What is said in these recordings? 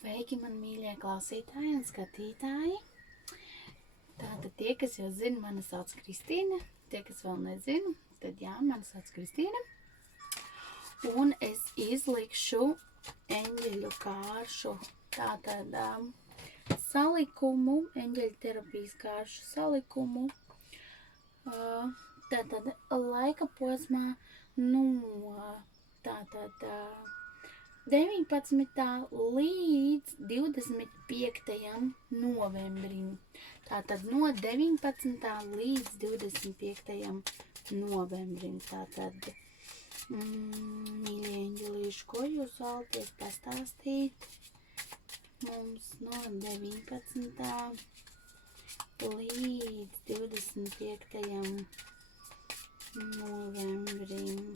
Sveiki, man mīļie klausītāji un skatītāji. Tātad tie, kas jau zina, mani sauc Kristīne. Tie, kas vēl nezina, tad jā, mani sauc Kristīne. Un es izlikšu eņģeļu kāršu, tātad salikumu, eņģeļu terapijas kāršu salikumu. Tātad laika posmā no 19. līdz 25. novembrim. Tātad no 19. līdz 25. novembrim. Tātad, mīļie eņģelīši, ko jūs vēlaties pastāstīt mums no 19. līdz 25. novembrim.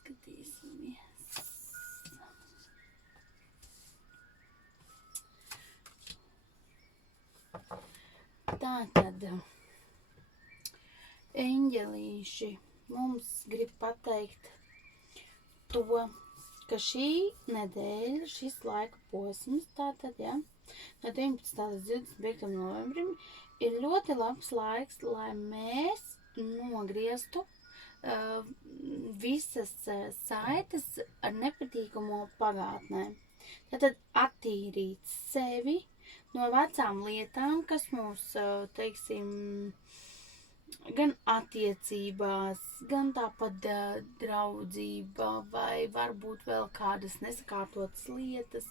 Skatīsimies. Tātad eņģelīši mums grib pateikt to, ka šī nedēļa, šis laika posms, tātad, ja, no 19. līdz 25. novembrim, ir ļoti labs laiks, lai mēs nogrieztu visas saites ar nepatīkamo pagātnē. Tātad attīrīt sevi no vecām lietām, kas mūs, teiksim, gan attiecībās, gan tāpat draudzība, vai varbūt vēl kādas nesakārtotas lietas,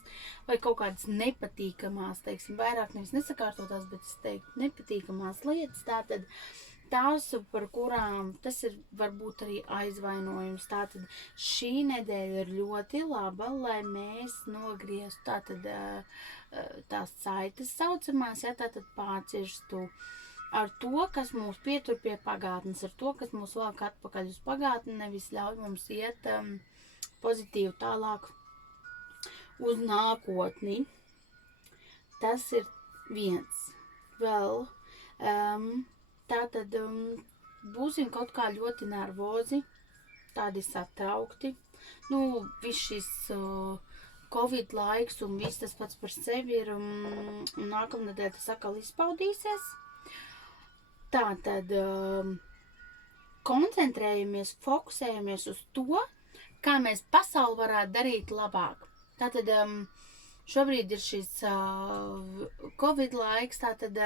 vai kaut kādas nepatīkamās, teiksim, vairāk nevis nesakārtotās, bet es teiktu nepatīkamās lietas, tātad tās, par kurām tas ir varbūt arī aizvainojums. Tātad šī nedēļa ir ļoti laba, lai mēs nogrieztu tātad tās saites saucamās, ja, tātad pārcirstu ar to, kas mūs pietur pie pagātnes, ar to, kas mūs velk atpakaļ uz pagātni, nevis ļauj mums iet pozitīvi tālāk uz nākotni. Tas ir viens. Vēl tātad būsim kaut kā ļoti nervozi, tādi satraukti. Nu, viss šis Covid laiks un viss tas pats par sevi ir, un nākamnedēļ tas atkal izpaudīsies. Tātad koncentrējamies, fokusējamies uz to, kā mēs pasauli varētu darīt labāk. Tātad šobrīd ir šis Covid laiks, tātad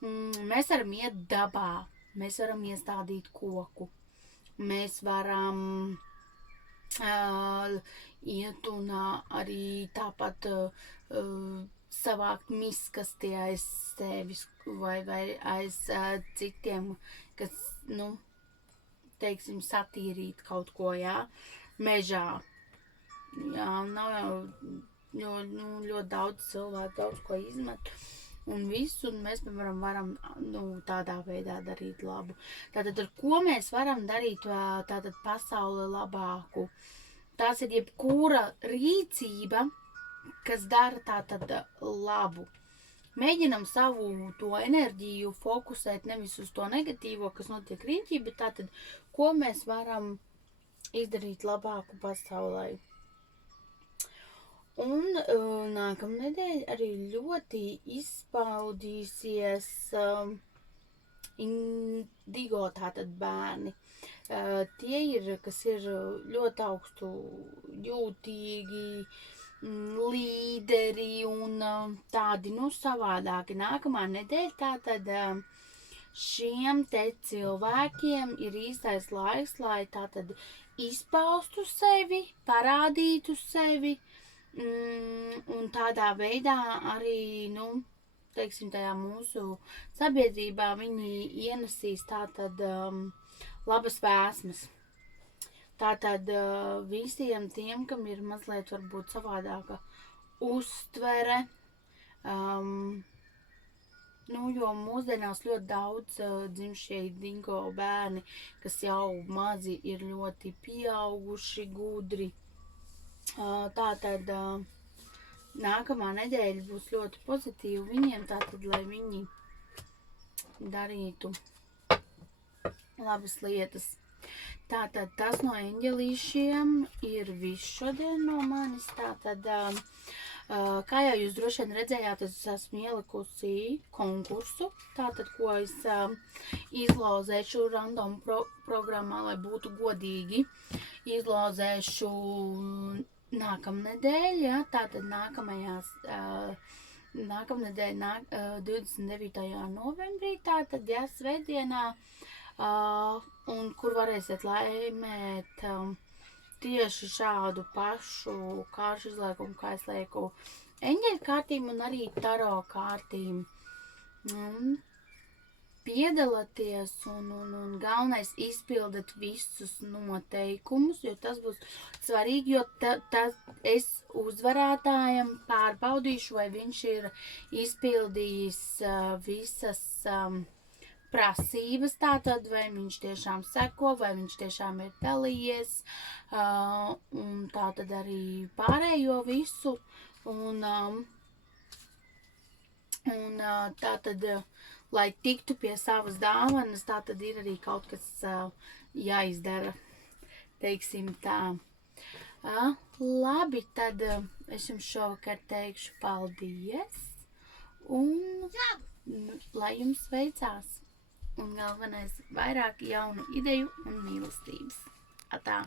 mēs varam iet dabā, mēs varam iestādīt koku, mēs varam iet un arī tāpat savākt miskasti aiz sevis vai aiz citiem, kas, nu, teiksim, satīrīt kaut ko, jā, mežā. Jā, nav jau ļoti daudz cilvēku, daudz ko izmet. Un visu, un mēs, piemēram, varam tādā veidā darīt labu. Tātad, ar ko mēs varam darīt tātad pasauli labāku? Tās ir jebkura rīcība, kas dara tātad labu. Mēģinam savu to enerģiju fokusēt nevis uz to negatīvo, kas notiek rīķī, bet tātad, ko mēs varam izdarīt labāku pasaulē. Un nākamnedēļ arī ļoti izpaudīsies indigo, tātad bērni. Tie ir, kas ir ļoti augstu jūtīgi, līderi un tādi, nu, savādāki. Nākamā nedēļa tātad šiem te cilvēkiem ir īstais laiks, lai tātad izpaustu sevi, parādītu sevi, un tādā veidā arī, nu, teiksim, tajā mūsu sabiedrībā viņi ienesīs tātad labas vēsmas. Tātad visiem tiem, kam ir mazliet varbūt savādāka uztvere, nu, jo mūsdienās ļoti daudz dzimst šie indigo bērni, kas jau mazi ir ļoti pieauguši, gudri. Tātad nākamā nedēļa būs ļoti pozitīva viņiem, tātad, lai viņi darītu labas lietas. Tātad tas no eņģelīšiem ir viss šodien no manis. Tātad, kā jau jūs droši vien redzējāt, es esmu ielikusi konkursu. Tātad, ko es izlozēšu random programmā, lai būtu godīgi. Izlozēšu nākamnedēļ, ja? Tātad nākamnedēļ 29. novembrī, tātad, ja, svētdienā, un kur varēsiet laimēt tieši šādu pašu kāršu izliekumu, kā es lieku eņģeļu kārtīm un arī taro kārtīm. Piedalieties un galvenais izpildat visus noteikumus, jo tas būs svarīgi, jo es uzvarētājam pārbaudīšu, vai viņš ir izpildījis visas prasības, tātad, vai viņš tiešām seko, vai viņš tiešām ir dalījies, un tātad arī pārējo visu, un tātad, lai tiktu pie savas dāvanas, tātad ir arī kaut kas jāizdara, teiksim tā. Labi, tad es jums šovakar teikšu paldies, un lai jums veicās, un galvenais vairāk jaunu ideju un mīlestības. Atā!